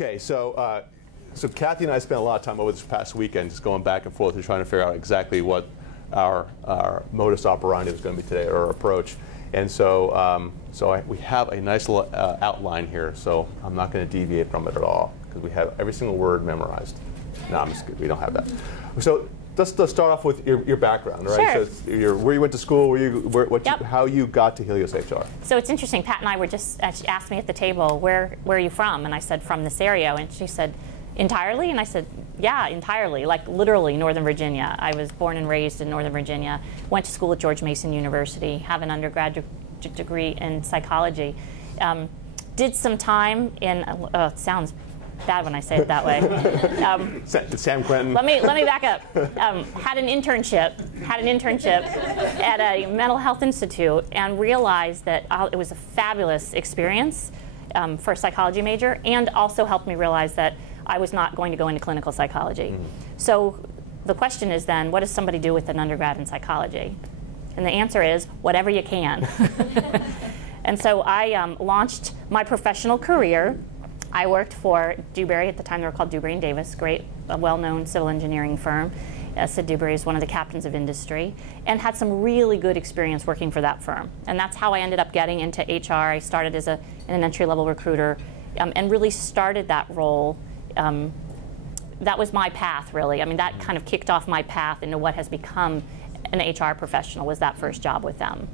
Okay, so Kathy and I spent a lot of time over this past weekend just going back and forth and trying to figure out exactly what our modus operandi was going to be today, or our approach. And so, we have a nice little outline here, so I'm not going to deviate from it at all, because we have every single word memorized. No, I'm just kidding. We don't have that. So let's start off with your background, right? Sure. So where you went to school, how you got to Helios HR. So it's interesting. Pat and I were just, she asked me at the table, where are you from? And I said, from this area. And she said, entirely? And I said, yeah, entirely, like literally Northern Virginia. I was born and raised in Northern Virginia, went to school at George Mason University, have an undergraduate degree in psychology. Did some time in, it sounds bad when I say it that way. Sam Quentin. Let me back up. Had an internship at a mental health institute, and realized that it was a fabulous experience for a psychology major, and also helped me realize that I was not going to go into clinical psychology. So the question is then, what does somebody do with an undergrad in psychology? And the answer is, whatever you can. And so I launched my professional career. I worked for Dewberry, at the time they were called Dewberry and Davis, a well-known civil engineering firm. Sid Dewberry is one of the captains of industry, and had some really good experience working for that firm. And that's how I ended up getting into HR. I started as an entry-level recruiter, and really started that role. That was my path, really. I mean, that kind of kicked off my path into what has become an HR professional, was that first job with them.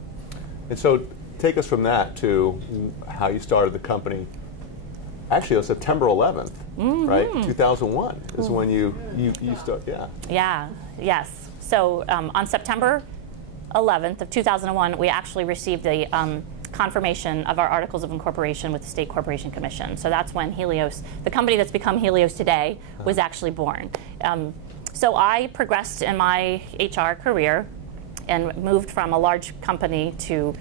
And so take us from that to how you started the company. Actually, it was September 11th, right? 2001 is when you started, yeah. Yeah, yes. So on September 11th of 2001, we actually received the confirmation of our Articles of Incorporation with the State Corporation Commission. So that's when Helios, the company that's become Helios today, was actually born. So I progressed in my HR career and moved from a large company to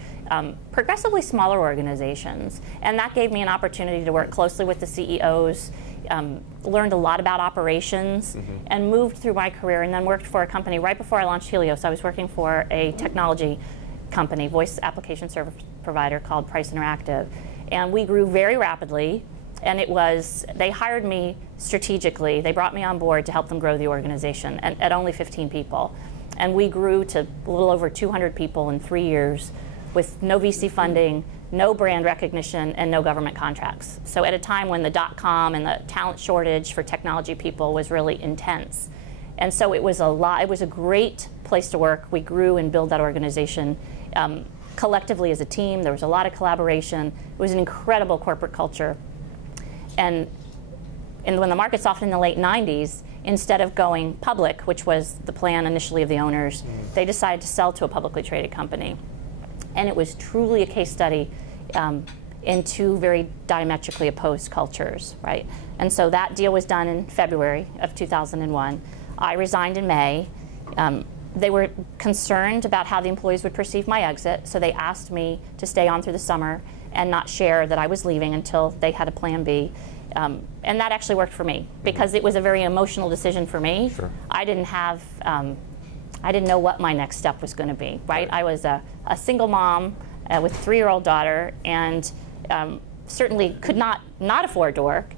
progressively smaller organizations. And that gave me an opportunity to work closely with the CEOs, learned a lot about operations, and moved through my career, and then worked for a company right before I launched Helios. I was working for a technology company, voice application service provider called Price Interactive. And we grew very rapidly, and they hired me strategically. They brought me on board to help them grow the organization at only 15 people. And we grew to a little over 200 people in 3 years with no VC funding, no brand recognition, and no government contracts. So at a time when the .com and the talent shortage for technology people was really intense. And so it was a great place to work. We grew and built that organization collectively as a team. There was a lot of collaboration. It was an incredible corporate culture. And when the market softened in the late 90s, instead of going public, which was the plan initially of the owners, they decided to sell to a publicly traded company. And it was truly a case study in two very diametrically opposed cultures, right? And so that deal was done in February of 2001. I resigned in May. They were concerned about how the employees would perceive my exit, so they asked me to stay on through the summer and not share that I was leaving until they had a plan B. And that actually worked for me, because it was a very emotional decision for me. Sure. I didn't have, I didn't know what my next step was going to be, right? I was a single mom with a 3-year-old daughter, and certainly could not afford to work,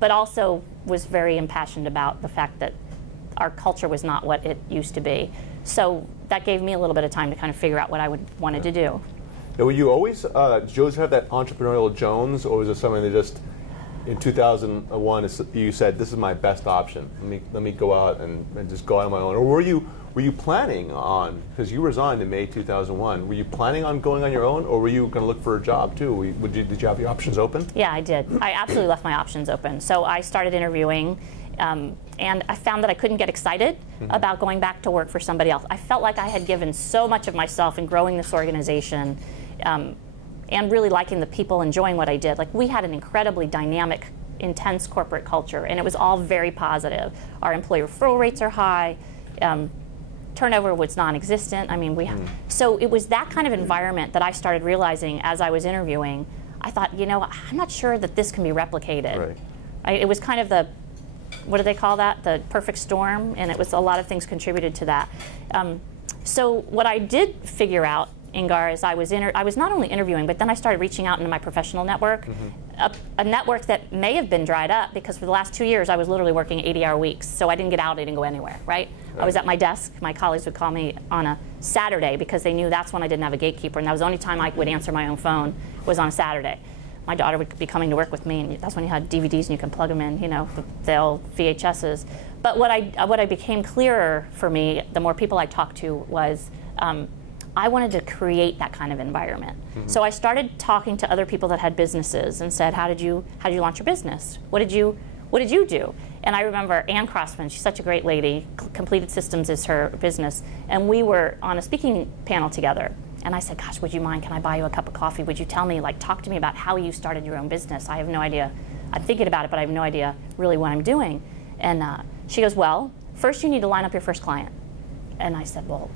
but also was very impassioned about the fact that our culture was not what it used to be. So that gave me a little bit of time to kind of figure out what I wanted to do. Now, were you always, did you always have that entrepreneurial Jones, or was it something that just, in 2001, you said, this is my best option, let me go out and just go out on my own? Or were you planning on, because you resigned in May 2001, were you planning on going on your own, or were you going to look for a job too? Did you have your options open? Yeah, I did. I absolutely left my options open. So I started interviewing, and I found that I couldn't get excited about going back to work for somebody else. I felt like I had given so much of myself in growing this organization, and really liking the people, enjoying what I did. Like, we had an incredibly dynamic, intense corporate culture, and it was all very positive. Our employee referral rates are high. Turnover was non-existent. I mean, so it was that kind of environment that I started realizing as I was interviewing. I thought, you know, I'm not sure that this can be replicated. Right. It was kind of the, what do they call that? The perfect storm, and it was a lot of things contributed to that. So what I did figure out, Ingar, is I was not only interviewing, but then I started reaching out into my professional network a network that may have been dried up because for the last 2 years I was literally working 80-hour weeks, so I didn't get out, I didn't go anywhere, right? I was at my desk. My colleagues would call me on a Saturday because they knew that's when I didn't have a gatekeeper, and that was the only time I would answer my own phone was on a Saturday. My daughter would be coming to work with me, and that's when you had DVDs and you can plug them in, you know, the old VHSs. But what I became clearer for me, the more people I talked to, was I wanted to create that kind of environment. So I started talking to other people that had businesses and said, how did you launch your business? What did you do? And I remember Ann Crossman, she's such a great lady, Completed Systems is her business, and we were on a speaking panel together. And I said, gosh, would you mind, can I buy you a cup of coffee? Would you tell me, like, talk to me about how you started your own business? I have no idea. I'm thinking about it, but I have no idea really what I'm doing. And she goes, well, first you need to line up your first client. And I said, well,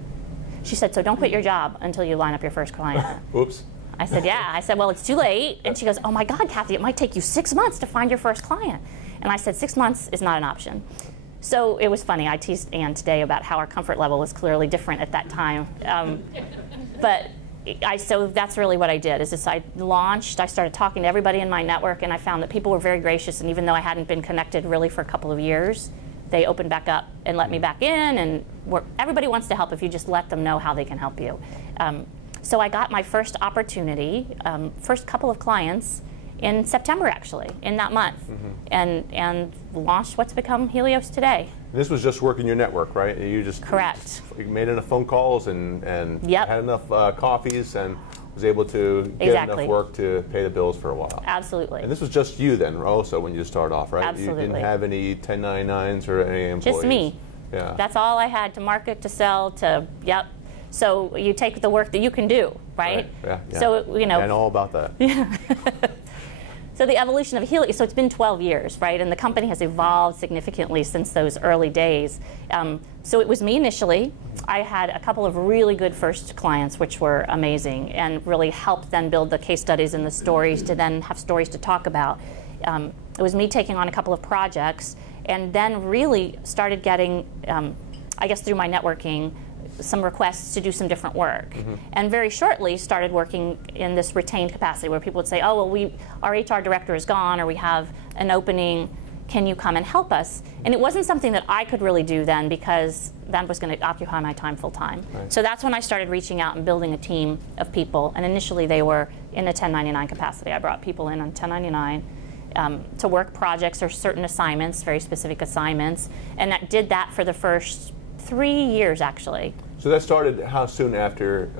she said, so don't quit your job until you line up your first client. Oops. I said, yeah. I said, well, it's too late. And she goes, oh my God, Kathy, it might take you 6 months to find your first client. And I said, 6 months is not an option. So it was funny. I teased Ann today about how our comfort level was clearly different at that time. But so that's really what I did, is I launched, I started talking to everybody in my network, and I found that people were very gracious, and even though I hadn't been connected really for a couple of years, they opened back up and let me back in, and everybody wants to help if you just let them know how they can help you. So I got my first opportunity, first couple of clients, in September, actually, in that month, and launched what's become Helios today. This was just working your network, right? You just correct. You made enough phone calls and yep. had enough coffees and was able to get exactly. enough work to pay the bills for a while. Absolutely. And this was just you then, also, when you started off, right? Absolutely. You didn't have any 1099s or any employees. Just me. Yeah. That's all I had to market, to sell, to yep. So you take the work that you can do, right? Yeah. So you know. I know all about that. Yeah. So the evolution of Helios, so it's been 12 years, right? And the company has evolved significantly since those early days. So it was me initially. I had a couple of really good first clients, which were amazing, and really helped then build the case studies and the stories to then have stories to talk about. It was me taking on a couple of projects, and then really started getting, I guess through my networking, some requests to do some different work. And very shortly started working in this retained capacity where people would say, oh, well, our HR director is gone, or we have an opening, can you come and help us? And it wasn't something that I could really do then, because that was going to occupy my time full time. Right. So that's when I started reaching out and building a team of people, and initially they were in a 1099 capacity. I brought people in on 1099 to work projects or certain assignments, very specific assignments, and I did that for the first 3 years, actually. So that started how soon after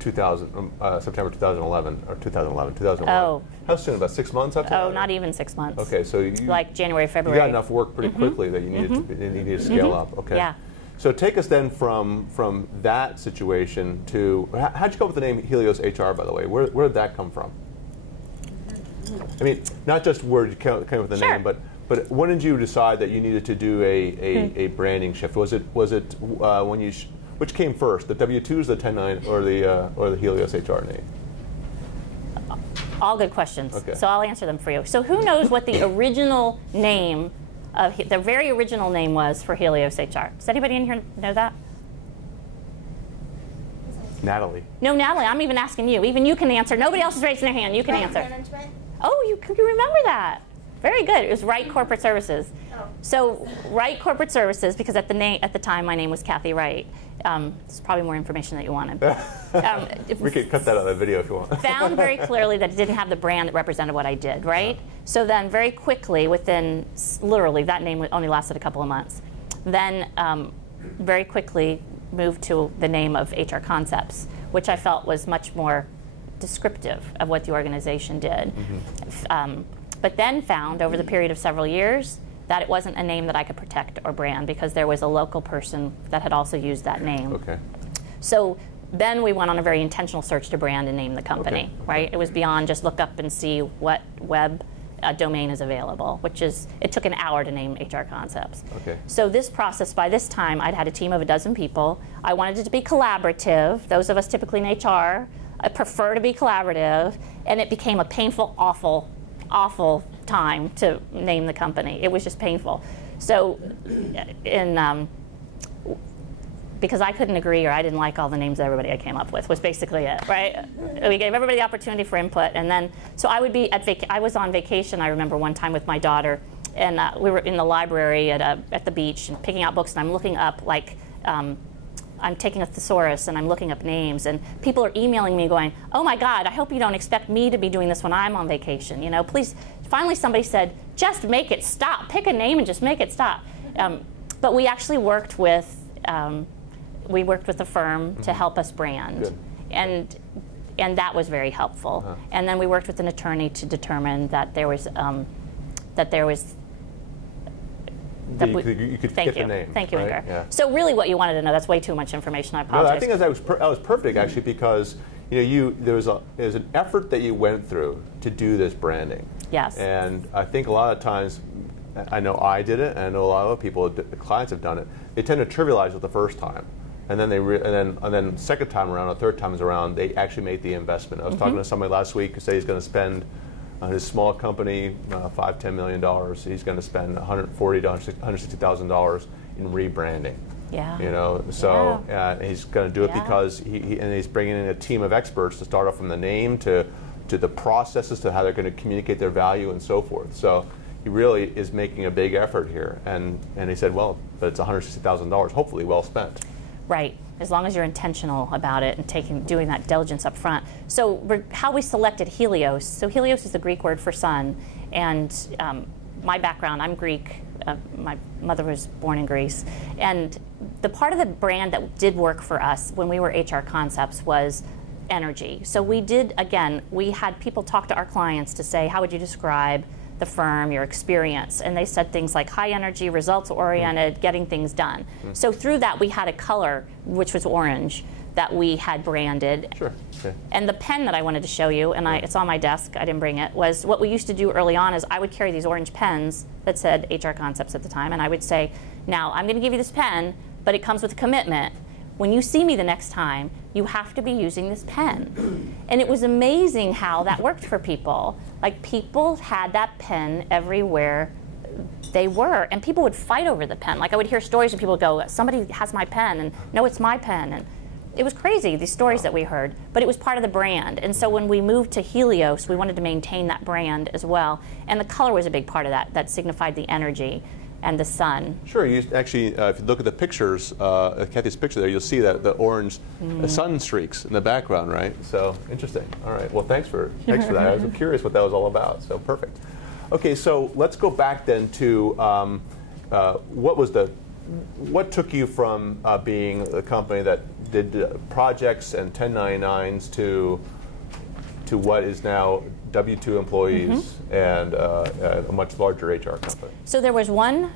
September 2011, or 2011? Oh. How soon, about 6 months after that? Oh, not even 6 months. Okay, so you... Like January, February. You got enough work pretty quickly that you needed to scale up. Okay. Yeah. So take us then from that situation to, how'd you come up with the name Helios HR, by the way? Where did that come from? I mean, not just where you came up with the name, but when did you decide that you needed to do a branding shift? Was it when you which came first, the W-2s, the 1099, or the Helios HR name? All good questions. Okay. So I'll answer them for you. So who knows what the original name of the very original name was for Helios HR? Does anybody in here know that? Natalie. No, Natalie. I'm even asking you. Even you can answer. Nobody else is raising their hand. You can answer. Management? Oh, you remember that. Very good. It was Wright Corporate Services. Oh. So Wright Corporate Services, because at the time my name was Kathy Wright. There's probably more information that you wanted. We could cut that out of the video if you want. Found very clearly that it didn't have the brand that represented what I did, right? So then very quickly, within literally, that name only lasted a couple of months. Then very quickly moved to the name of HR Concepts, which I felt was much more descriptive of what the organization did. But then found over the period of several years that it wasn't a name that I could protect or brand, because there was a local person that had also used that name. Okay. So then we went on a very intentional search to brand and name the company, right? It was beyond just look up and see what web domain is available, it took an hour to name HR Concepts. Okay. So this process, by this time, I'd had a team of a dozen people. I wanted it to be collaborative. Those of us typically in HR, I prefer to be collaborative, and it became a painful, awful time to name the company. It was just painful. So because I couldn't agree or I didn't like all the names that everybody I came up with was basically it, right? We gave everybody the opportunity for input, and then, so I would be I was on vacation, I remember one time with my daughter, and we were in the library at the beach and picking out books, and I'm looking up, like, I'm taking a thesaurus and I'm looking up names, and people are emailing me going, oh my God, I hope you don't expect me to be doing this when I'm on vacation, you know, please. Finally somebody said, just make it stop. Pick a name and just make it stop. But we actually worked with, a firm to help us brand. Good. And that was very helpful. And then we worked with an attorney to determine that there was, you could get the name. Thank you, right? Ingar. Yeah. So really what you wanted to know, that's way too much information, I apologize. No, I think that was perfect, actually, because there's an effort that you went through to do this branding. Yes. And I think a lot of times, I know I did it, and I know a lot of people, clients have done it, they tend to trivialize it the first time. And then and then second time around, or third time around, they actually make the investment. I was talking to somebody last week who said he's going to spend on his small company, $5–10 million. He's going to spend $140,000 to $160,000 in rebranding. Yeah. You know, so he's going to do it because he's bringing in a team of experts to start off from the name to the processes to how they're going to communicate their value and so forth. So he really is making a big effort here, and he said, well, but it's $160,000, hopefully well spent. Right, as long as you're intentional about it and doing that diligence up front. So how we selected Helios, so Helios is the Greek word for sun, and my background, I'm Greek, my mother was born in Greece, and the part of the brand that did work for us when we were HR Concepts was energy. So we did, again, we had people talk to our clients to say, how would you describe the firm, your experience, and they said things like high energy, results oriented, getting things done. So through that we had a color, which was orange, that we had branded. Sure. Okay. And the pen that I wanted to show you, and it's on my desk, I didn't bring it, was what we used to do early on is I would carry these orange pens that said HR Concepts at the time, and I would say, now I'm going to give you this pen, but it comes with a commitment. When you see me the next time, you have to be using this pen. And it was amazing how that worked for people. Like, people had that pen everywhere they were, and people would fight over the pen. Like, I would hear stories and people would go, somebody has my pen, and no, it's my pen. And it was crazy, these stories that we heard, but it was part of the brand. And so when we moved to Helios, we wanted to maintain that brand as well. And the color was a big part of that signified the energy and the sun. Sure, you actually, if you look at the pictures, Kathy's picture there, you'll see that the orange sun streaks in the background, right? So interesting. All right. Well, thanks for that. I was curious what that was all about. So perfect. Okay, so let's go back then to what took you from being a company that did projects and 1099s to what is now W-2 employees and a much larger HR company? So there was one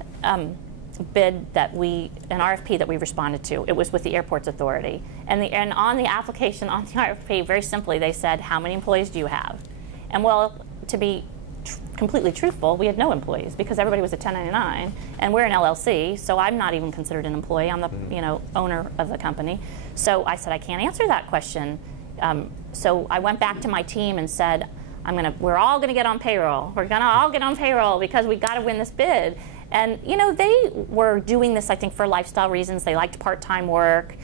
bid that an RFP that we responded to. It was with the Airports Authority. And on the application, on the RFP, very simply, they said, how many employees do you have? And well, to be completely truthful, we had no employees because everybody was a 1099, and we're an LLC, so I'm not even considered an employee. I'm the owner of the company. So I said, I can't answer that question. So I went back to my team and said, we're all going to get on payroll. We're going to all get on payroll because we got to win this bid. And they were doing this, I think, for lifestyle reasons. They liked part-time work.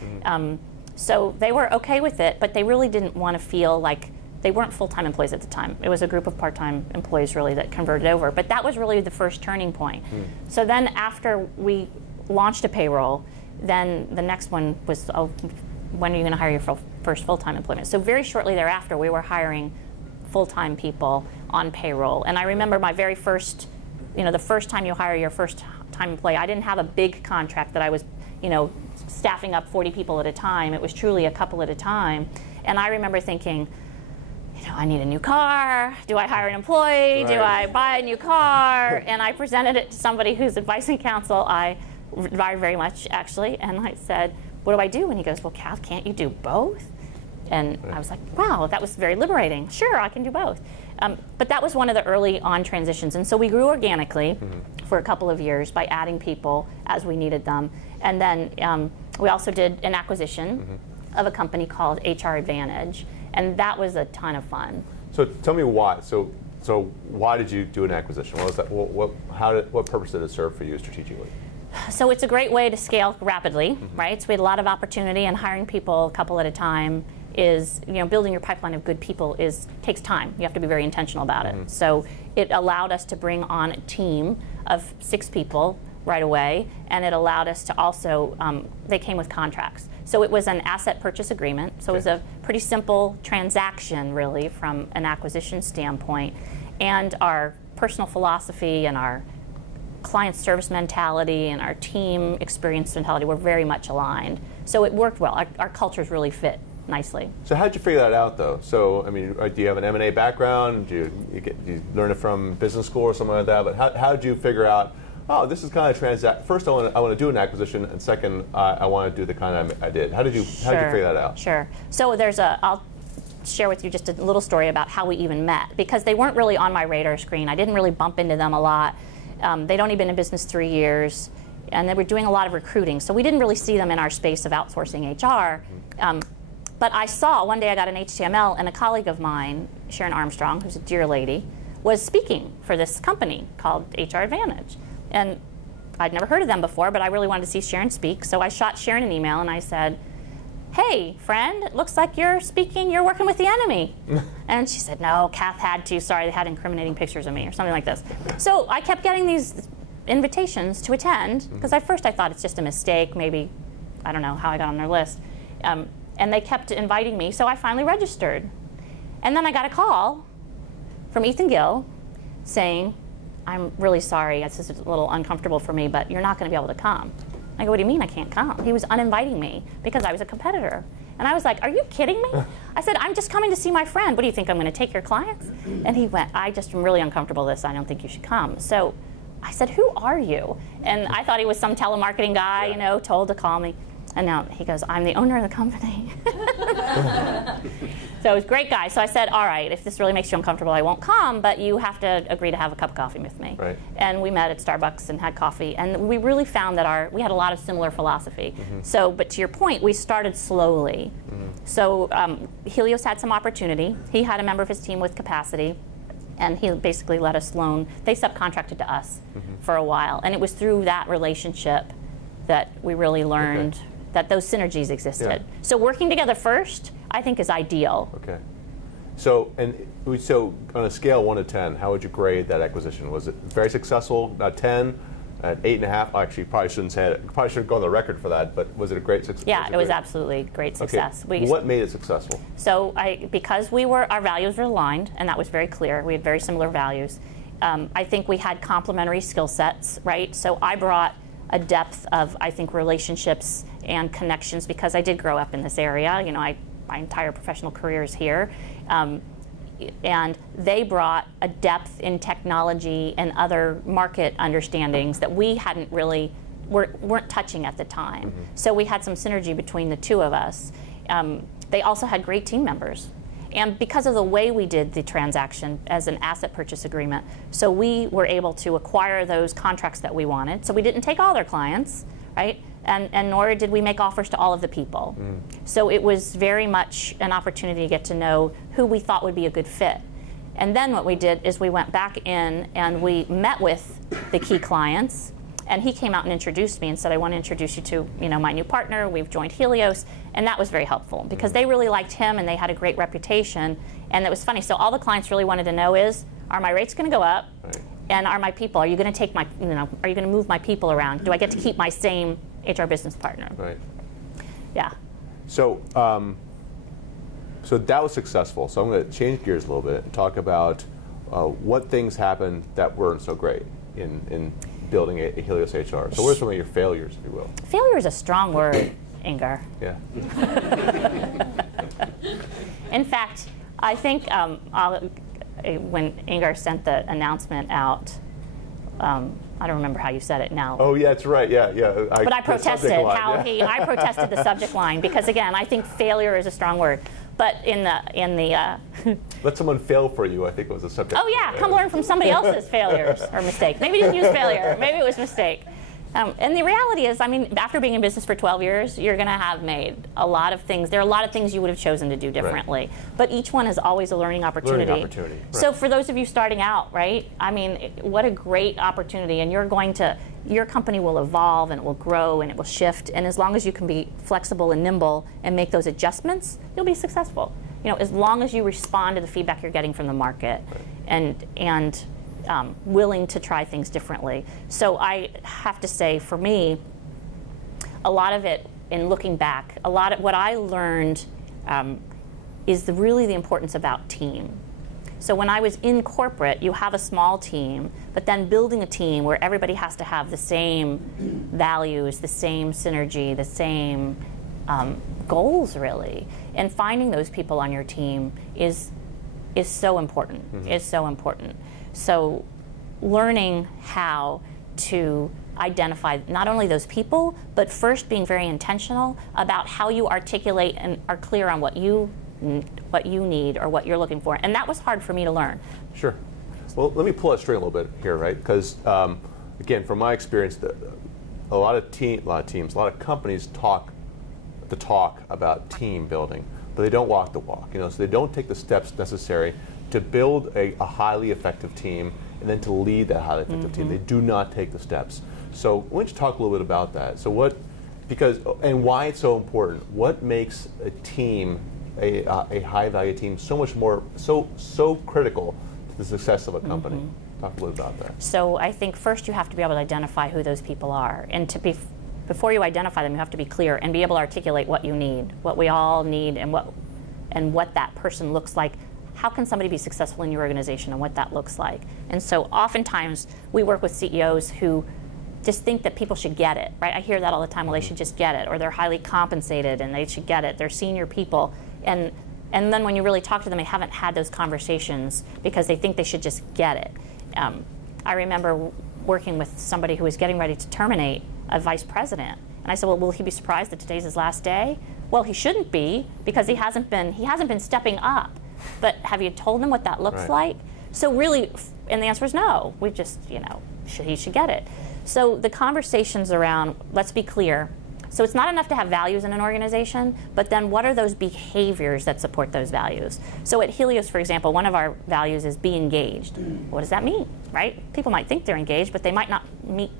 So they were okay with it, but they really didn't want to feel like they weren't full-time employees at the time. It was a group of part-time employees really that converted over. But that was really the first turning point. So then after we launched a payroll, then the next one was, when are you going to hire your first full-time employment? So very shortly thereafter, we were hiring full-time people on payroll. And I remember my very first, the first time you hire your first-time employee, I didn't have a big contract that I was, staffing up 40 people at a time. It was truly a couple at a time. And I remember thinking, I need a new car. Do I hire an employee? Right. Do I buy a new car? And I presented it to somebody whose advice and counsel I admired very much, actually. And I said, what do I do? And he goes, well, Kath, can't you do both? And I was like, wow, that was very liberating. Sure, I can do both. But that was one of the early on transitions. And so we grew organically for a couple of years by adding people as we needed them. And then we also did an acquisition of a company called HR Advantage. And that was a ton of fun. So tell me why. So why did you do an acquisition? What was that? What purpose did it serve for you strategically? So it's a great way to scale rapidly, right? So we had a lot of opportunity, and hiring people a couple at a time is, building your pipeline of good people takes time. You have to be very intentional about it. So it allowed us to bring on a team of 6 people right away, and it allowed us to also, they came with contracts. So it was an asset purchase agreement. So it was a pretty simple transaction, really, from an acquisition standpoint. And our personal philosophy and our client service mentality and our team experience mentality were very much aligned. So it worked well. Our cultures really fit nicely. So how did you figure that out, though? So, I mean, do you have an M&A background? Do you learn it from business school or something like that? But how did you figure out, oh, this is kind of first I want to do an acquisition, and second, I want to do the kind I did. How did you figure that out? Sure. So I'll share with you just a little story about how we even met, because they weren't really on my radar screen. I didn't really bump into them a lot. They'd only been in business 3 years, and they were doing a lot of recruiting. So we didn't really see them in our space of outsourcing HR. But I saw, one day I got an HTML, and a colleague of mine, Sharon Armstrong, who's a dear lady, was speaking for this company called HR Advantage. And I'd never heard of them before, but I really wanted to see Sharon speak. So I shot Sharon an email, and I said, hey, friend, it looks like you're working with the enemy. And she said, no, Kath had to. Sorry, they had incriminating pictures of me, or something like this. So I kept getting these invitations to attend, because at first I thought it's just a mistake. Maybe, I don't know how I got on their list. And they kept inviting me, so I finally registered. And then I got a call from Ethan Gill saying, I'm really sorry, this is a little uncomfortable for me, but you're not going to be able to come. I go, what do you mean I can't come? He was uninviting me because I was a competitor. And I was like, are you kidding me? I said, I'm just coming to see my friend. What do you think, I'm going to take your clients? And he went, I just am really uncomfortable with this. I don't think you should come. So I said, who are you? And I thought he was some telemarketing guy, told to call me. And now he goes, I'm the owner of the company. So he was a great guy. So I said, all right, if this really makes you uncomfortable, I won't come, but you have to agree to have a cup of coffee with me. Right. And we met at Starbucks and had coffee. And we really found that we had a lot of similar philosophy. So, but to your point, we started slowly. So Helios had some opportunity. He had a member of his team with capacity, and he basically let us loan. They subcontracted to us for a while. And it was through that relationship that we really learned that those synergies existed. Yeah. So working together first, I think, is ideal. Okay. So on a scale 1 to 10, how would you grade that acquisition? Was it very successful? 10, at 8.5. Actually, probably shouldn't say it. Probably shouldn't go on the record for that. But was it a great success? Yeah, it was absolutely great success. Okay. What made it successful? So because our values were aligned, and that was very clear. We had very similar values. I think we had complementary skill sets, right? So I brought a depth of, I think, relationships and connections, because I did grow up in this area. My entire professional career is here. And they brought a depth in technology and other market understandings that we hadn't really, weren't touching at the time. So we had some synergy between the two of us. They also had great team members. And because of the way we did the transaction as an asset purchase agreement, so we were able to acquire those contracts that we wanted. So we didn't take all their clients, right? And nor did we make offers to all of the people. So it was very much an opportunity to get to know who we thought would be a good fit. And then what we did is we went back in and we met with the key clients, and he came out and introduced me and said, I want to introduce you to my new partner. We've joined Helios. And that was very helpful, because they really liked him and they had a great reputation. And it was funny. So all the clients really wanted to know is, are my rates going to go up? Right. And are my people, are you going to take my, are you going to move my people around? Do I get to keep my same HR business partner? Right. Yeah. So, so that was successful. So I'm going to change gears a little bit and talk about what things happened that weren't so great in building a Helios HR. So what are some of your failures, if you will? Failure is a strong word, Ingar. Yeah. In fact, I think when Ingar sent the announcement out, I don't remember how you said it now. Oh yeah, that's right. Yeah, yeah. But I protested I protested the subject line, because again, I think failure is a strong word. But in the let someone fail for you, I think was the subject. Oh yeah, come learn from somebody else's failures or mistakes. Maybe you didn't use failure. Maybe it was mistake. And the reality is, I mean, after being in business for 12 years, you're going to have made a lot of things. There are a lot of things you would have chosen to do differently. Right. But each one is always a learning opportunity. Right. So for those of you starting out, right, I mean, what a great opportunity. And your company will evolve and it will grow and it will shift. And as long as you can be flexible and nimble and make those adjustments, you'll be successful. You know, as long as you respond to the feedback you're getting from the market, right, and willing to try things differently. So I have to say, for me, a lot of it, in looking back, a lot of what I learned is really the importance about team. So when I was in corporate, you have a small team, but then building a team where everybody has to have the same values, the same synergy, the same goals, really, and finding those people on your team is so important. Mm-hmm. Is so important. So learning how to identify not only those people, but first being very intentional about how you articulate and are clear on what you need or what you're looking for. And that was hard for me to learn. Sure. Well, let me pull that string a little bit here, right? Because again, from my experience, a lot of companies talk the talk about team building, but they don't walk the walk. You know, so they don't take the steps necessary to build a highly effective team and then to lead that highly effective team. They do not take the steps. So why don't you talk a little bit about that? So and why it's so important. What makes a team, a high value team, so much more, so critical to the success of a company? Talk a little about that. So I think first you have to be able to identify who those people are, and before you identify them, you have to be clear and be able to articulate what you need, what we all need, and what that person looks like. How can somebody be successful in your organization and what that looks like? And so oftentimes we work with CEOs who just think that people should get it, right? I hear that all the time, well, they should just get it, or they're highly compensated and they should get it. They're senior people. And then when you really talk to them, they haven't had those conversations because they think they should just get it. I remember working with somebody who was getting ready to terminate a vice president. And I said, well, will he be surprised that today's his last day? Well, he shouldn't be, because he hasn't been stepping up. But have you told him what that looks like? So really, and the answer is no. We just, he should get it. So the conversations around, let's be clear. So it's not enough to have values in an organization, but then what are those behaviors that support those values? So at Helios, for example, one of our values is be engaged. What does that mean, right? People might think they're engaged, but they might not meet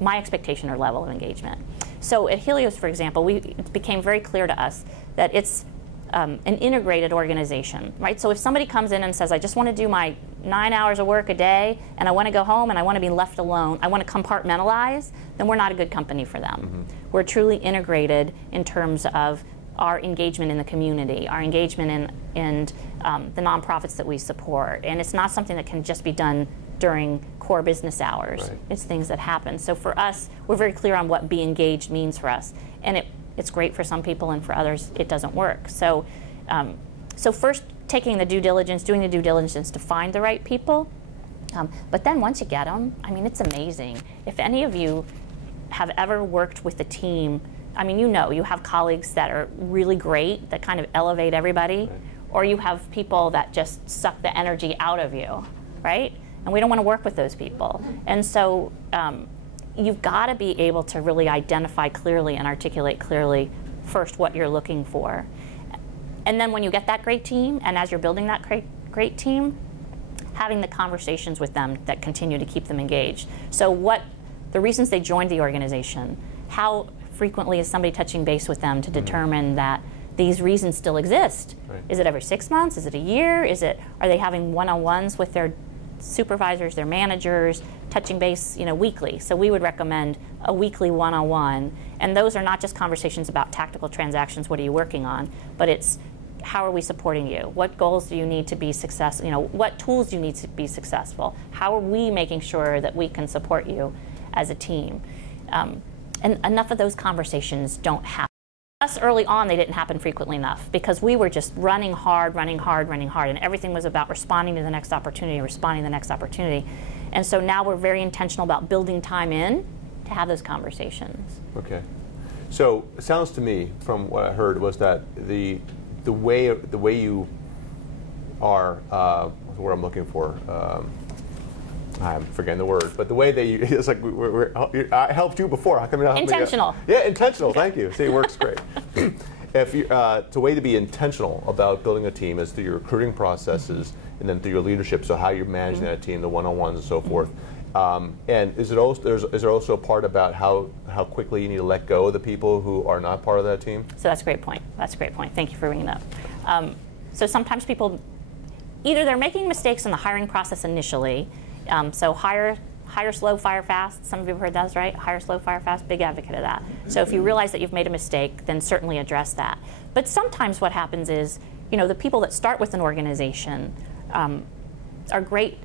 my expectation or level of engagement. So at Helios, for example, it became very clear to us that it's an integrated organization, right? So if somebody comes in and says, I just want to do my 9 hours of work a day and I want to go home and I want to be left alone, I want to compartmentalize, then we're not a good company for them. We're truly integrated in terms of our engagement in the community, our engagement in the nonprofits that we support. And it's not something that can just be done during core business hours. Right. It's things that happen. So for us, we're very clear on what be engaged means for us. And it's great for some people, and for others, it doesn't work. So, so first, doing the due diligence to find the right people. But then once you get them, I mean, it's amazing. If any of you have ever worked with a team, I mean, you have colleagues that are really great, that kind of elevate everybody, right, or you have people that just suck the energy out of you, right? And we don't want to work with those people. And so you've got to be able to really identify clearly and articulate clearly first what you're looking for. And then when you get that great team, and as you're building that great team, having the conversations with them that continue to keep them engaged. So the reasons they joined the organization, how frequently is somebody touching base with them to determine that these reasons still exist? Right. Is it every 6 months? Is it a year? Are they having one-on-ones with their supervisors, their managers, touching base, weekly? So we would recommend a weekly one-on-one, and those are not just conversations about tactical transactions, what are you working on, but it's how are we supporting you? What goals do you need to be successful? What tools do you need to be successful? How are we making sure that we can support you as a team? And enough of those conversations don't happen. Us early on, they didn't happen frequently enough because we were just running hard, and everything was about responding to the next opportunity, And so now we're very intentional about building time in to have those conversations. Okay. So it sounds to me, from what I heard, was that the way you are, what's the word I'm looking for, I'm forgetting the word, but the way it's like, I helped you before. How come you're not helping me? Intentional. Yeah, intentional, thank you. See, it works great. If you, it's a way to be intentional about building a team is through your recruiting processes and then through your leadership, so how you're managing that team, the one-on-ones and so forth. And is there also a part about how quickly you need to let go of the people who are not part of that team? So that's a great point. That's a great point. Thank you for bringing that up. So sometimes people, either they're making mistakes in the hiring process initially, so hire slow, fire fast. Some of you have heard that, right? Hire slow, fire fast, big advocate of that. So if you realize that you've made a mistake, then certainly address that. But sometimes what happens is, the people that start with an organization are great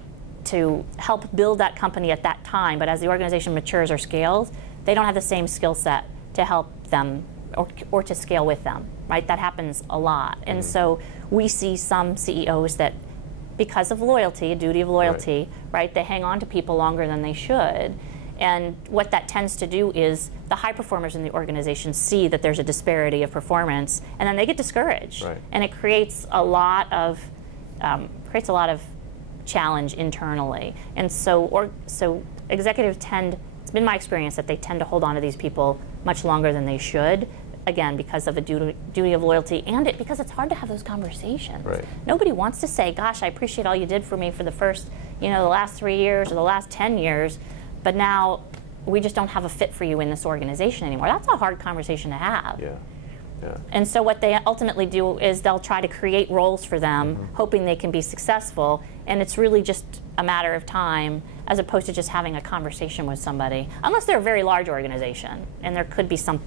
to help build that company at that time, but as the organization matures or scales, they don't have the same skill set to help them or to scale with them, right? That happens a lot. And so we see some CEOs that, because of loyalty, a duty of loyalty, right, they hang on to people longer than they should. And what that tends to do is the high performers in the organization see that there's a disparity of performance, and then they get discouraged. Right. And it creates a lot of challenge internally. And so executives tend, it's been my experience that they tend to hold on to these people much longer than they should, again, because of a duty of loyalty, and because it's hard to have those conversations. Right. Nobody wants to say, gosh, I appreciate all you did for me for the first, the last 3 years or the last 10 years, but now we just don't have a fit for you in this organization anymore. That's a hard conversation to have. Yeah. Yeah. And so what they ultimately do is they'll try to create roles for them, hoping they can be successful, and it's really just a matter of time as opposed to just having a conversation with somebody, unless they're a very large organization, and there could be some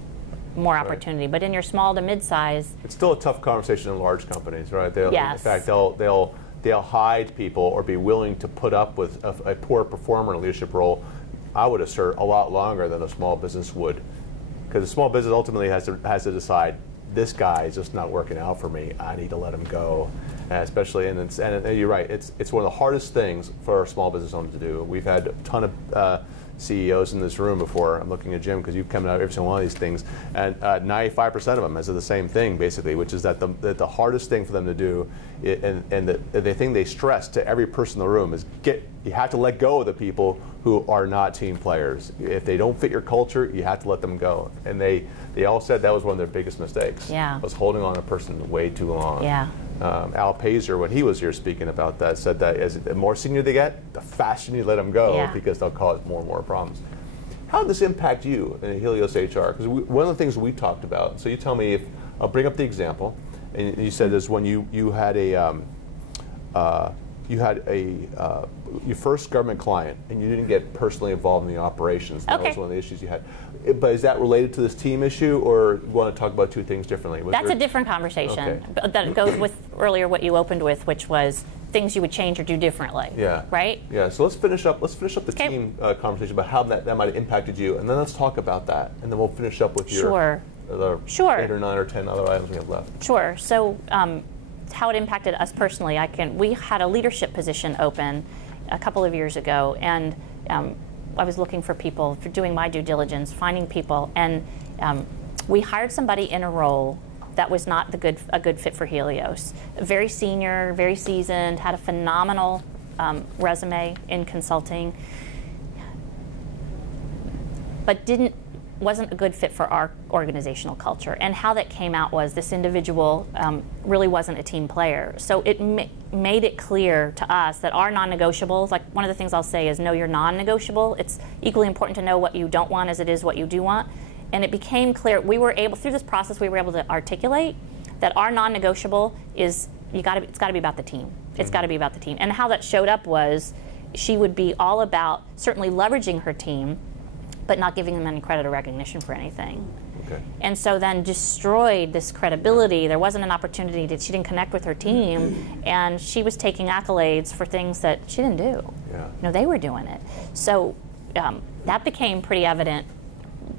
more opportunity. But in your small to mid-size, it's still a tough conversation in large companies, right? Yes. In fact, they'll hide people or be willing to put up with a poor performer in a leadership role, I would assert, a lot longer than a small business would. Because a small business ultimately has to decide, this guy is just not working out for me. I need to let him go. Especially, and you're right. It's one of the hardest things for a small business owner to do. We've had a ton of CEOs in this room before. I'm looking at Jim because you've come out every single one of these things, and 95% of them has the same thing basically, which is that the hardest thing for them to do, and the thing they stress to every person in the room is you have to let go of the people who are not team players. If they don't fit your culture, you have to let them go. And they all said that was one of their biggest mistakes. Yeah. Was holding on to a person way too long. yeah. Al Pazer, when he was here speaking about that, said that as the more senior they get, the faster you let them go because they'll cause more and more problems. How did this impact you in Helios HR? Because one of the things we talked about, so you tell me, I'll bring up the example, and you said this when you had your first government client, and you didn't get personally involved in the operations. That was one of the issues you had. But is that related to this team issue, or you want to talk about two things differently? That's a different conversation. Okay. That goes with earlier what you opened with, which was things you would change or do differently. Yeah. Right? Yeah. So let's finish up the team conversation about how that might have impacted you, and then let's talk about that, and then we'll finish up with your 8 or 9 or 10 other items we have left. Sure. So how it impacted us personally, we had a leadership position open a couple of years ago, and I was looking for people, for doing my due diligence, finding people, and we hired somebody in a role that was not a good fit for Helios. Very senior, very seasoned, had a phenomenal resume in consulting, but wasn't a good fit for our organizational culture. And how that came out was this individual really wasn't a team player. So it made it clear to us that our non-negotiables, like one of the things I'll say is know your non-negotiable. It's equally important to know what you don't want as it is what you do want. And it became clear, through this process, we were able to articulate that our non-negotiable is, it's gotta be about the team. It's gotta be about the team. And how that showed up was, she would be all about certainly leveraging her team, but not giving them any credit or recognition for anything. Okay. And so then destroyed this credibility. There wasn't an opportunity she didn't connect with her team, and she was taking accolades for things that she didn't do. Yeah. They were doing it. So that became pretty evident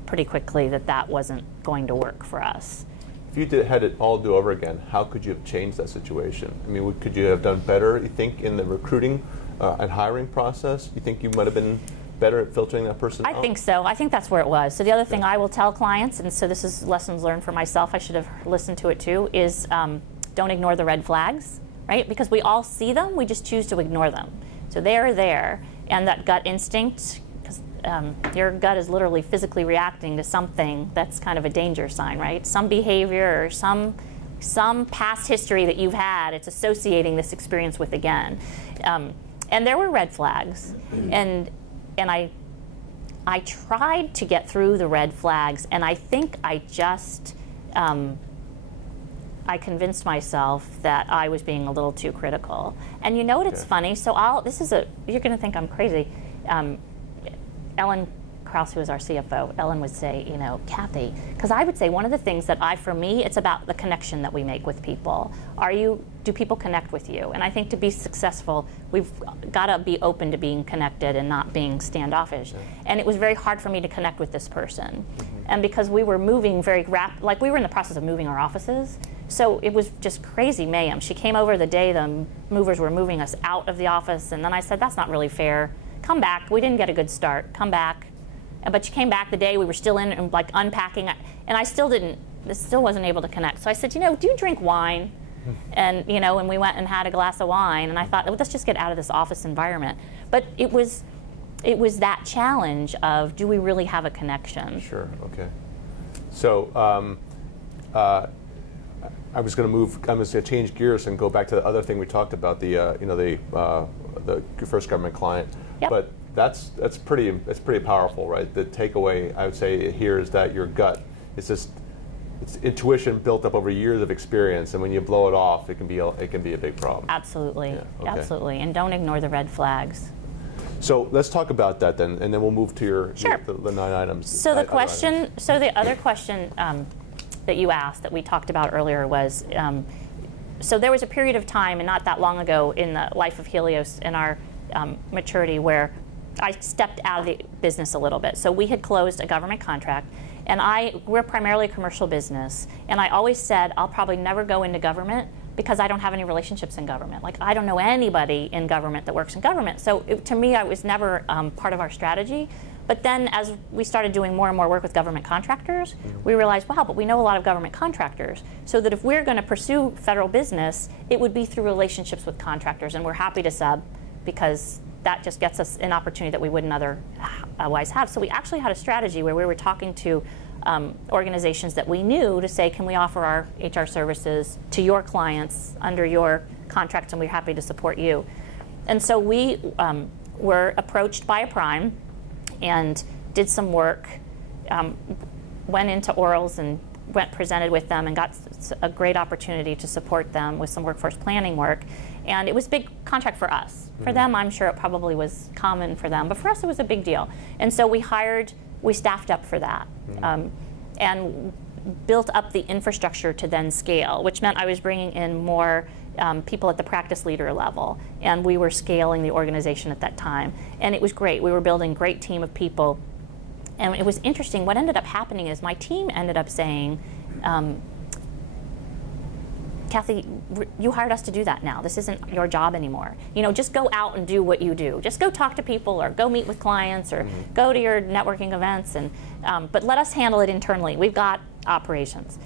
pretty quickly that wasn't going to work for us. If you had it all do over again, how could you have changed that situation? I mean, could you have done better, you think, in the recruiting and hiring process? You think you might have been better at filtering that person out? I think so. I think that's where it was. So the other thing I will tell clients, and so this is lessons learned for myself, I should have listened to it too, is don't ignore the red flags, right? Because we all see them, we just choose to ignore them. So they are there, and that gut instinct, because your gut is literally physically reacting to something that's kind of a danger sign, right? Some behavior or some past history that you've had, it's associating this experience with again. And there were red flags, and I tried to get through the red flags, and I think I just I convinced myself that I was being a little too critical. And you know what? It's funny. So you're going to think I'm crazy. Ellen Krause, who is our CFO, Ellen would say, you know, Kathy, because I would say one of the things that for me, it's about the connection that we make with people. Do people connect with you? And I think to be successful, we've got to be open to being connected and not being standoffish. And it was very hard for me to connect with this person. And because we were moving very like we were in the process of moving our offices, so it was just crazy mayhem. She came over the day the movers were moving us out of the office, and then I said, that's not really fair. Come back. We didn't get a good start. Come back. But she came back the day we were still in and like unpacking, and I still wasn't able to connect. So I said, you know, do you drink wine? And you know, and we went and had a glass of wine, and I thought, well, let's just get out of this office environment. But it was that challenge of, do we really have a connection? Sure. Okay. So I was going to change gears and go back to the other thing we talked about, the first government client. Yep. But that's pretty powerful, right? The takeaway I would say here is that your gut, it's intuition built up over years of experience, and when you blow it off, it can be a big problem. Absolutely. Yeah, okay. Absolutely. And don't ignore the red flags. So let's talk about that then, and then we'll move to the 9 items. So the other question that you asked that we talked about earlier was, so there was a period of time, and not that long ago in the life of Helios in our maturity, where I stepped out of the business a little bit. So we had closed a government contract, and we're primarily a commercial business, and I always said I'll probably never go into government because I don't have any relationships in government. Like, I don't know anybody in government that works in government. So to me, it was never part of our strategy. But then as we started doing more and more work with government contractors, we realized, wow, but we know a lot of government contractors. So that if we're going to pursue federal business, it would be through relationships with contractors. And we're happy to sub, because that just gets us an opportunity that we wouldn't otherwise have. So we actually had a strategy where we were talking to organizations that we knew to say, can we offer our HR services to your clients under your contracts, and we're happy to support you. And so we were approached by a prime and did some work, went into orals and presented with them and got a great opportunity to support them with some workforce planning work. And it was a big contract for us. For them, I'm sure it probably was common for them, but for us it was a big deal. And so we staffed up for that, and built up the infrastructure to then scale, which meant I was bringing in more people at the practice leader level, and we were scaling the organization at that time. And it was great. We were building a great team of people. And it was interesting. What ended up happening is my team ended up saying, Kathy, you hired us to do that now. This isn't your job anymore. You know, just go out and do what you do. Just go talk to people, or go meet with clients, or go to your networking events, and but let us handle it internally. We've got operations.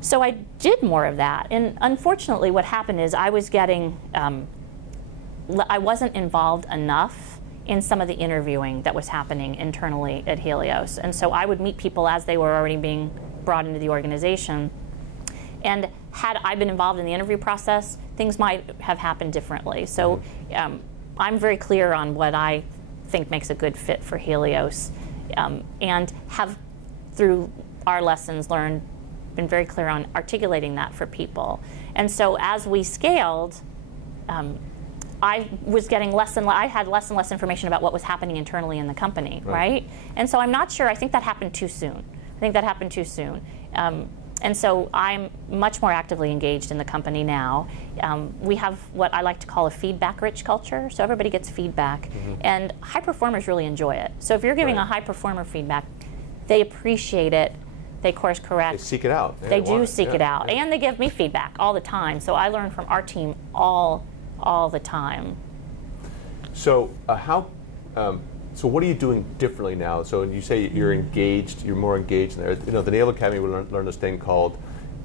So I did more of that, and unfortunately what happened is I was getting, I wasn't involved enough in some of the interviewing that was happening internally at Helios. And so I would meet people as they were already being brought into the organization. And had I been involved in the interview process, things might have happened differently. So I'm very clear on what I think makes a good fit for Helios, and have, through our lessons learned, been very clear on articulating that for people. And so as we scaled, I was getting I had less and less information about what was happening internally in the company, right? And so I'm not sure, I think that happened too soon. And so I'm much more actively engaged in the company now. We have what I like to call a feedback-rich culture, so everybody gets feedback, and high performers really enjoy it. So if you're giving a high performer feedback, they appreciate it, they course correct. They seek it out. They do seek it out, and they give me feedback all the time. So I learn from our team all the time. So so what are you doing differently now? So you say you're engaged, you're more engaged in there. You know, the Naval Academy we learned this thing called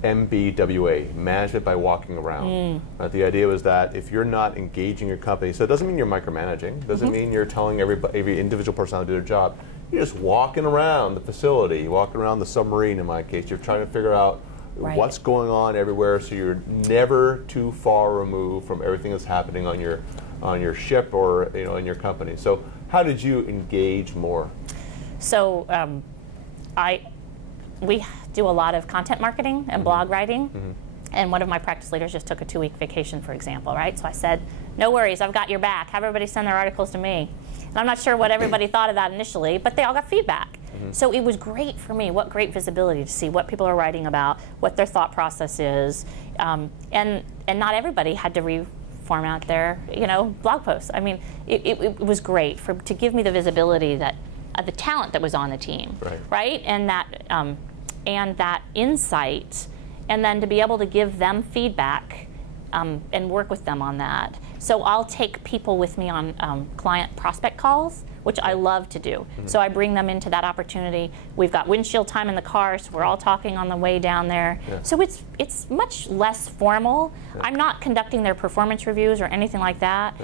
MBWA, management by walking around. The idea was that if you're not engaging your company, so it doesn't mean you're micromanaging, doesn't mean you're telling every individual person how to do their job. You're just walking around the facility, walking around the submarine in my case. You're trying to figure out what's going on everywhere, so you're never too far removed from everything that's happening on your ship or in your company. So how did you engage more? So we do a lot of content marketing and blog writing, and one of my practice leaders just took a 2-week vacation, for example, right? So I said, no worries, I've got your back. Have everybody send their articles to me. And I'm not sure what everybody thought of that initially, but they all got feedback. So it was great for me. What great visibility to see what people are writing about, what their thought process is, and not everybody had to reformat their blog posts. I mean, it was great to give me the visibility that the talent that was on the team, right? And that insight, and then to be able to give them feedback and work with them on that. So I'll take people with me on client prospect calls, which I love to do. So I bring them into that opportunity. We've got windshield time in the car, so we're all talking on the way down there. So it's much less formal. I'm not conducting their performance reviews or anything like that,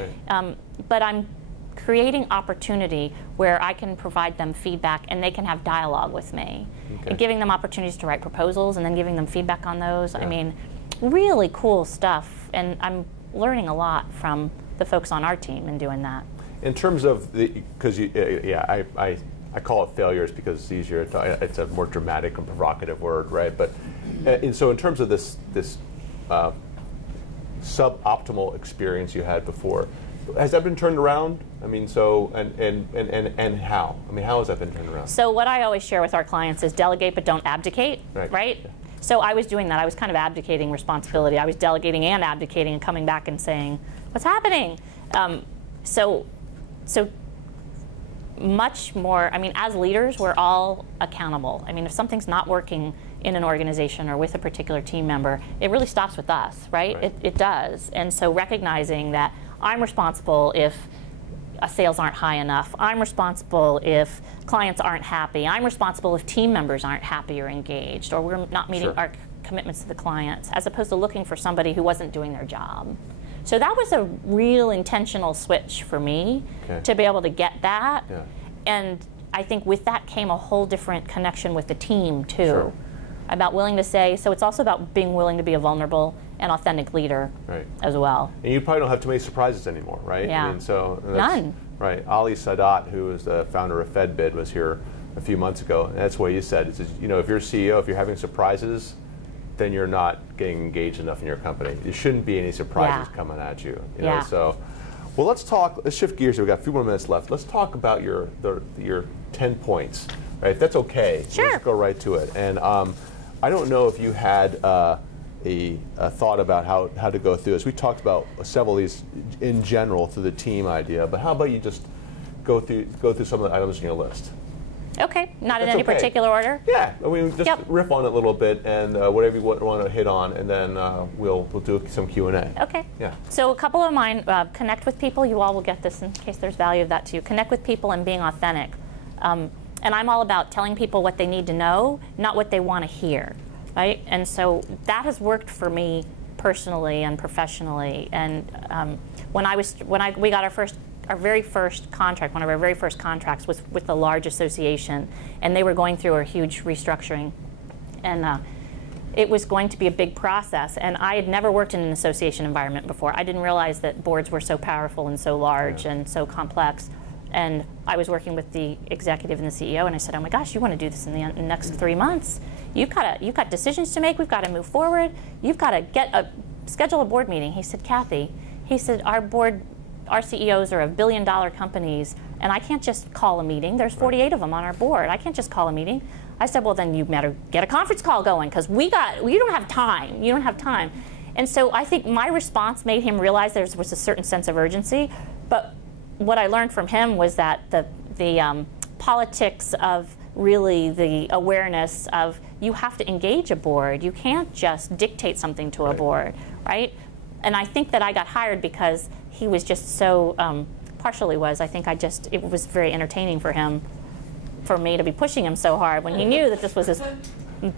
but I'm creating opportunity where I can provide them feedback and they can have dialogue with me. And giving them opportunities to write proposals and then giving them feedback on those. I mean, really cool stuff, and I'm learning a lot from the folks on our team in doing that. In terms of because I call it failures because it's easier. It's a more dramatic and provocative word, right? But and so in terms of this suboptimal experience you had before, has that been turned around? I mean, so and how? I mean, how has that been turned around? So what I always share with our clients is delegate but don't abdicate, right? Yeah. So I was doing that. I was kind of abdicating responsibility. I was delegating and abdicating and coming back and saying, what's happening? So much more, I mean, as leaders, we're all accountable. I mean, if something's not working in an organization or with a particular team member, it really stops with us, right? It does. And so recognizing that I'm responsible if sales aren't high enough. I'm responsible if clients aren't happy. I'm responsible if team members aren't happy or engaged, or we're not meeting our commitments to the clients, as opposed to looking for somebody who wasn't doing their job. So that was a real intentional switch for me to be able to get that. And I think with that came a whole different connection with the team too. About willing to say, so it's also about being willing to be a vulnerable and authentic leader as well. And you probably don't have too many surprises anymore, right? Yeah. I mean, so none. Right. Ali Sadat, who is the founder of FedBid, was here a few months ago, and that's what you said. It's just, if you're a CEO, if you're having surprises, then you're not getting engaged enough in your company. There shouldn't be any surprises coming at you. You know? So, well, let's shift gears here. We've got a few more minutes left. Let's talk about your 10 points, right? If that's okay. Sure. Let's go right to it. And I don't know if you had a thought about how to go through this. We talked about several of these in general through the team idea, but how about you just go through some of the items in your list? Okay, not in any particular order? Yeah, I mean, just riff on it a little bit and whatever you want to hit on, and then we'll do some Q&A. Okay. Yeah. So a couple of mine, connect with people. You all will get this in case there's value of that to you. Connect with people and being authentic. And I'm all about telling people what they need to know, not what they want to hear. Right? And so that has worked for me personally and professionally. And we got our very first contract, one of our very first contracts was with a large association, and they were going through a huge restructuring, and it was going to be a big process. And I had never worked in an association environment before. I didn't realize that boards were so powerful and so large and so complex. And I was working with the executive and the CEO, and I said, "Oh my gosh, you want to do this in the next 3 months? You've got decisions to make. We've got to move forward. You've got to schedule a board meeting." He said, "Kathy," he said, our CEOs are $1 billion companies, and I can't just call a meeting. There's 48 of them on our board. I can't just call a meeting." I said, "Well, then you better get a conference call going, because you don't have time. You don't have time." And so I think my response made him realize there was a certain sense of urgency, but what I learned from him was that the politics of really the awareness of you have to engage a board. You can't just dictate something to a board, right? And I think that I got hired because he was just so, partially was, I think it was very entertaining for him, for me to be pushing him so hard when he knew that this was this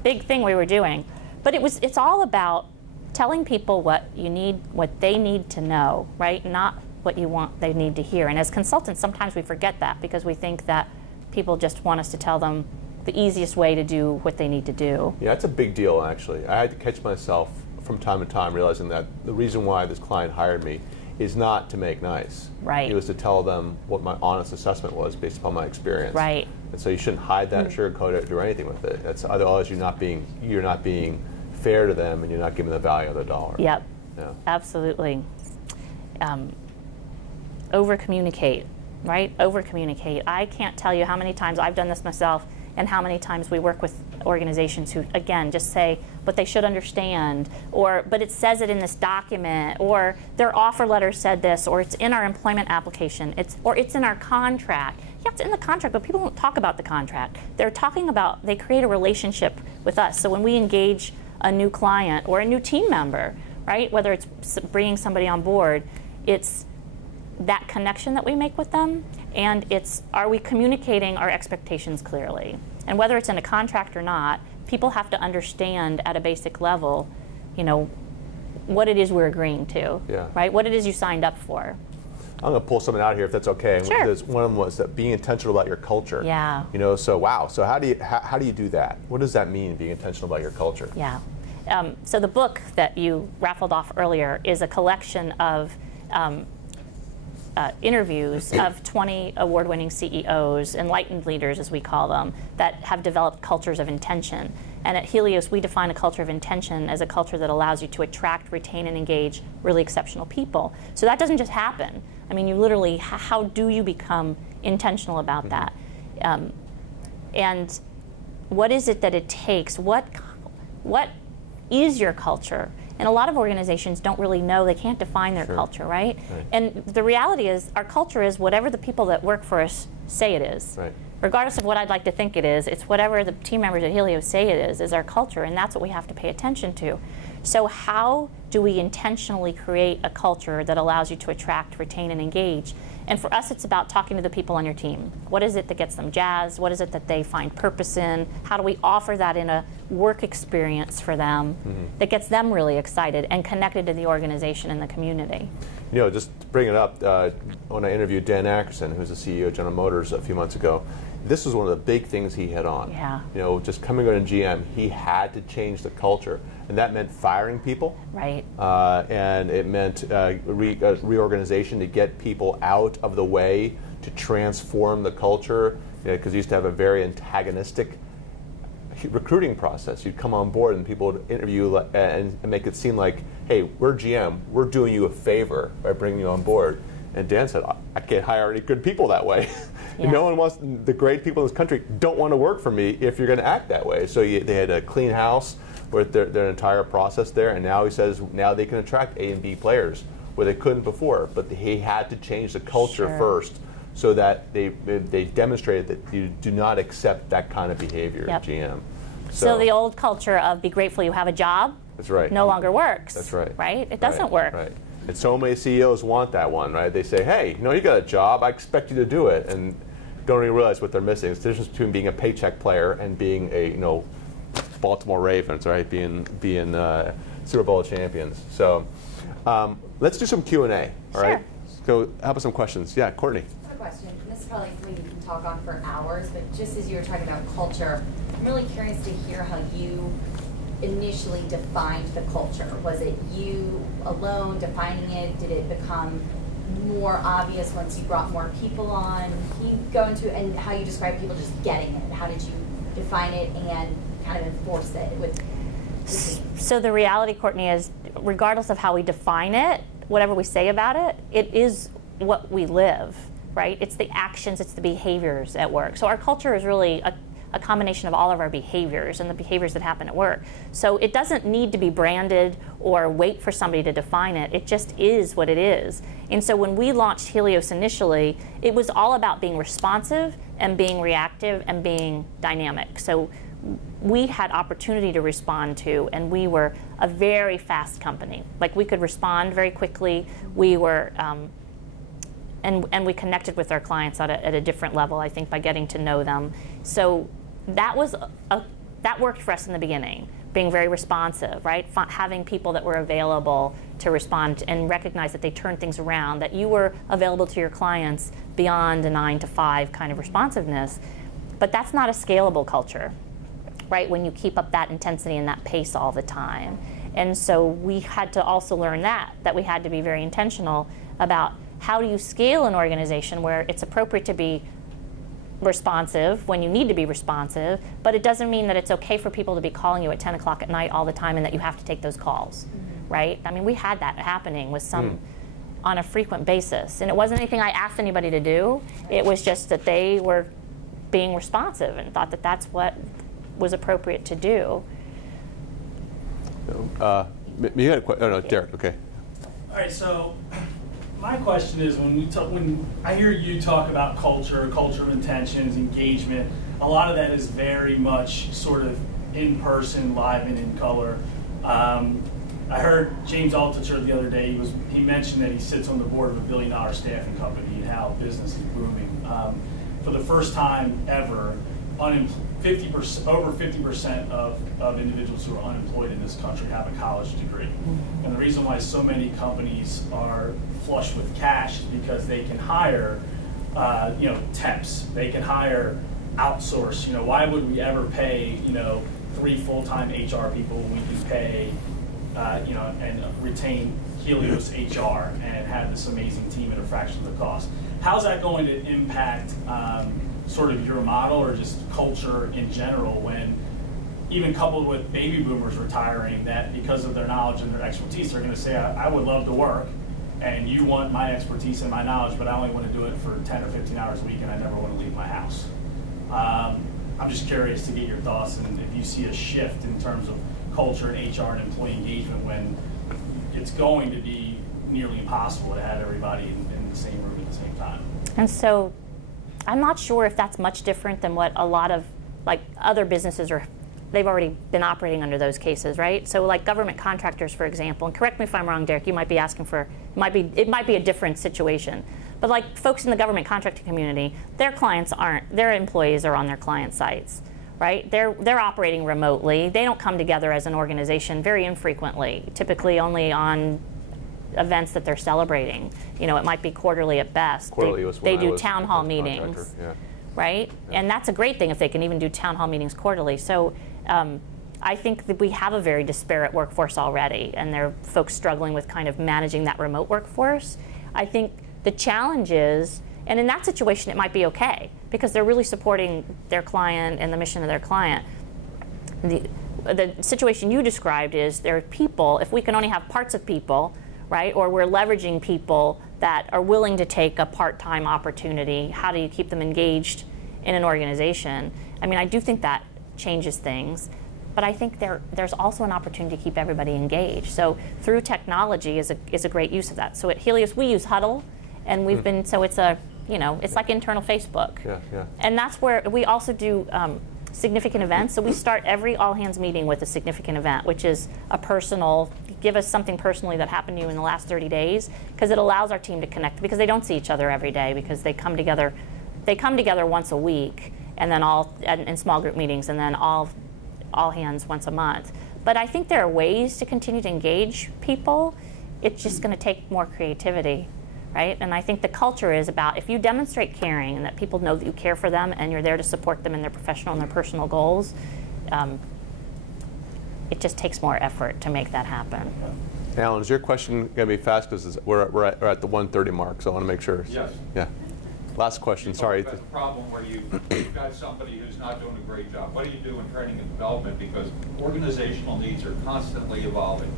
big thing we were doing. But it's all about telling people what you need, what they need to know, right? Not what you want they need to hear. And as consultants, sometimes we forget that because we think that people just want us to tell them the easiest way to do what they need to do. Yeah, it's a big deal, actually. I had to catch myself from time to time realizing that the reason why this client hired me is not to make nice. Right. It was to tell them what my honest assessment was based upon my experience. Right. And so you shouldn't hide that, sugarcoat it, or do anything with it. That's otherwise you're not being fair to them, and you're not giving the value of the dollar. Yep. Yeah. Absolutely. Over-communicate, right? Over-communicate. I can't tell you how many times I've done this myself and how many times we work with organizations who, again, just say, but they should understand, or, but it says it in this document, or their offer letter said this, or it's in our employment application, or it's in our contract. Yeah, it's in the contract, but people don't talk about the contract. They're talking about, they create a relationship with us. So when we engage a new client or a new team member, right, whether it's bringing somebody on board, it's that connection that we make with them, and it's, are we communicating our expectations clearly? And whether it's in a contract or not, people have to understand at a basic level, you know, what it is we're agreeing to, right? What it is you signed up for. I'm going to pull something out here if that's okay. Sure. One of them was that being intentional about your culture. Yeah. You know, so wow. So how do you do that? What does that mean, being intentional about your culture? Yeah. So the book that you raffled off earlier is a collection of interviews of 20 award-winning CEOs, enlightened leaders as we call them, that have developed cultures of intention. And at Helios, we define a culture of intention as a culture that allows you to attract, retain, and engage really exceptional people. So that doesn't just happen. I mean, you literally, how do you become intentional about that? And what is it that it takes? What is your culture? And a lot of organizations don't really know, they can't define their culture, right? And the reality is, our culture is whatever the people that work for us say it is. Right. Regardless of what I'd like to think it is, it's whatever the team members at Helios say it is our culture, and that's what we have to pay attention to. So how do we intentionally create a culture that allows you to attract, retain, and engage? And for us, it's about talking to the people on your team. What is it that gets them jazzed? What is it that they find purpose in? How do we offer that in a work experience for them that gets them really excited and connected to the organization and the community? You know, just to bring it up, when I interviewed Dan Ackerson, who's the CEO of General Motors a few months ago, this was one of the big things he hit on. Yeah. You know, just coming on GM, he had to change the culture. And that meant firing people. Right. And it meant reorganization to get people out of the way, to transform the culture, because he used to have a very antagonistic recruiting process. You'd come on board and people would interview and make it seem like, hey, we're GM, we're doing you a favor by bringing you on board. And Dan said, I can't hire any good people that way. Yeah. No one wants, the great people in this country don't want to work for me if you're going to act that way. So they had a clean house with their entire process there, and now he says now they can attract A and B players where they couldn't before. But he had to change the culture first, so that they demonstrated that you do not accept that kind of behavior at GM. So the old culture of be grateful you have a job, that's right, no longer works. That's right. Right? It doesn't work. Right. And so many CEOs want that one, right? They say, hey, you got a job, I expect you to do it, and don't even realize what they're missing. It's the difference between being a paycheck player and being a Baltimore Ravens, right? Being Super Bowl champions. So let's do some Q&A, all right? So how about some questions? Yeah, Courtney. I have a question. This is probably something you can talk on for hours, but just as you were talking about culture, I'm really curious to hear how you initially defined the culture. Was it you alone defining it? Did it become more obvious once you brought more people on? Can you go into and how you describe people just getting it? How did you define it and kind of enforce it with the team? So the reality, Courtney, is regardless of how we define it, whatever we say about it, it is what we live, right? It's the actions, it's the behaviors at work. So our culture is really a combination of all of our behaviors and the behaviors that happen at work. So it doesn't need to be branded or wait for somebody to define it. It just is what it is. And so when we launched Helios initially, it was all about being responsive and being reactive and being dynamic. So we had opportunity to respond to, and we were a very fast company. Like, we could respond very quickly. We were, and we connected with our clients at a different level, I think, by getting to know them. So that was that worked for us in the beginning. being very responsive, right? Having people that were available to respond and recognize that they turned things around, that you were available to your clients beyond a 9 to 5 kind of responsiveness. But that's not a scalable culture, right? When you keep up that intensity and that pace all the time. And so we had to also learn that we had to be very intentional about how do you scale an organization where it's appropriate to be responsive when you need to be responsive, but it doesn't mean that it's okay for people to be calling you at 10 o'clock at night all the time and that you have to take those calls, right? I mean, we had that happening with some on a frequent basis. And it wasn't anything I asked anybody to do. It was just that they were being responsive and thought that that's what was appropriate to do. You had a question? Oh, no, Derek, okay. All right, so my question is, when I hear you talk about culture of intentions, engagement, a lot of that is very much sort of in-person, live and in color. I heard James Altucher the other day, he mentioned that he sits on the board of a $1 billion staffing company and how business is booming. For the first time ever, over 50% of individuals who are unemployed in this country have a college degree. And the reason why so many companies are flush with cash is because they can hire temps. They can hire outsource. Why would we ever pay 3 full-time HR people when we can pay and retain Helios HR and have this amazing team at a fraction of the cost? How's that going to impact sort of your model or just culture in general, when even coupled with baby boomers retiring, that because of their knowledge and their expertise, they're going to say, I would love to work, and you want my expertise and my knowledge, but I only want to do it for 10 or 15 hours a week, and I never want to leave my house. I'm just curious to get your thoughts, and if you see a shift in terms of culture and HR and employee engagement when it's going to be nearly impossible to have everybody in the same room at the same time. And so I'm not sure if that's much different than what a lot of other businesses they've already been operating under those cases, right? So like government contractors, for example, and correct me if I'm wrong, Derek, you might be asking for, it might be a different situation. But like folks in the government contracting community, their employees are on their client sites, right? They're operating remotely. They don't come together as an organization very infrequently, typically only on events that they're celebrating. It might be quarterly at best. Quarterly was they when I do was town hall meetings, right? Yeah. And that's a great thing if they can even do town hall meetings quarterly. So I think that we have a very disparate workforce already, and there are folks struggling with kind of managing that remote workforce. I think the challenge is, and in that situation it might be okay, because they're really supporting their client and the mission of their client. The situation you described is there are people, if we can only have parts of people, right, or we're leveraging people that are willing to take a part-time opportunity, how do you keep them engaged in an organization? I mean, I do think that changes things, but I think there's also an opportunity to keep everybody engaged. So through technology is a great use of that. So at Helios we use Huddle, and we've been, so it's it's like internal Facebook. And that's where we also do significant events. So we start every all-hands meeting with a significant event, which is a personal, give us something personally that happened to you in the last 30 days, because it allows our team to connect, because they don't see each other every day, because they come together once a week, and then in small group meetings, and then all hands once a month. But I think there are ways to continue to engage people. It's just going to take more creativity, right? And I think the culture is about, if you demonstrate caring and that people know that you care for them and you're there to support them in their professional and their personal goals, it just takes more effort to make that happen. Alan, is your question going to be fast, because we're at the 1:30 mark, so I want to make sure. Yes. Yeah. Last question, sorry. That's a problem where you've got somebody who's not doing a great job. What do you do in training and development? Because organizational needs are constantly evolving.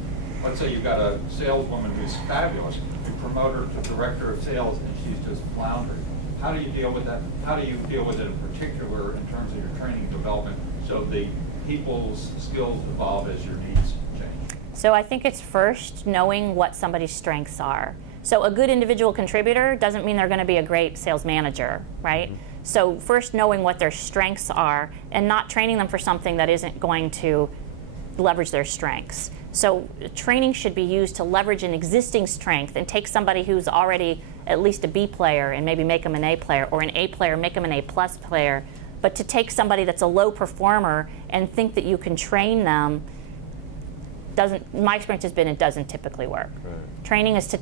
Let's say you've got a saleswoman who's fabulous. You promote her to director of sales and she's just floundering. How do you deal with that? How do you deal with it in particular in terms of your training and development, so the people's skills evolve as your needs change? So I think it's first knowing what somebody's strengths are. So a good individual contributor doesn't mean they're going to be a great sales manager, right? Mm-hmm. So first knowing what their strengths are and not training them for something that isn't going to leverage their strengths. So training should be used to leverage an existing strength and take somebody who's already at least a B player and maybe make them an A player, or an A player, make them an A+ player. But to take somebody that's a low performer and think that you can train them my experience has been it doesn't typically work. Right. Training is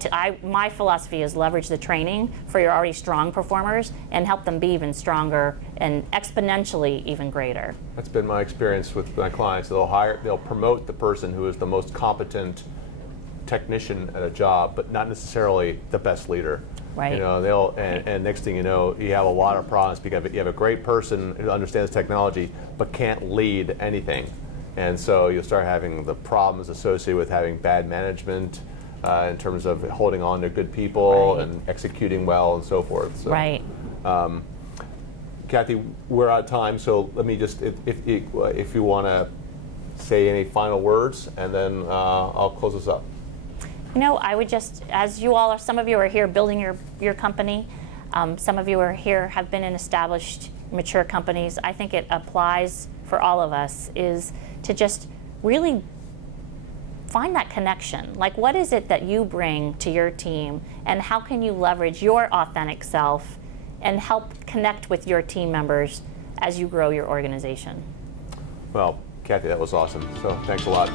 my philosophy is leverage the training for your already strong performers and help them be even stronger and exponentially even greater. That's been my experience with my clients. They'll promote the person who is the most competent technician at a job, but not necessarily the best leader. Right. You know, and next thing you know, you have a lot of problems because you have a great person who understands technology but can't lead anything. And so you'll start having the problems associated with having bad management in terms of holding on to good people and executing well and so forth. So, right. Kathy, we're out of time, so let me just, if you want to say any final words, and then I'll close this up. You know, I would just, as you all are, some of you are here building your company, some of you are here, have been in established, mature companies. I think it applies for all of us is to just really find that connection. Like, what is it that you bring to your team, and how can you leverage your authentic self and help connect with your team members as you grow your organization? Well, Kathy, that was awesome. So thanks a lot.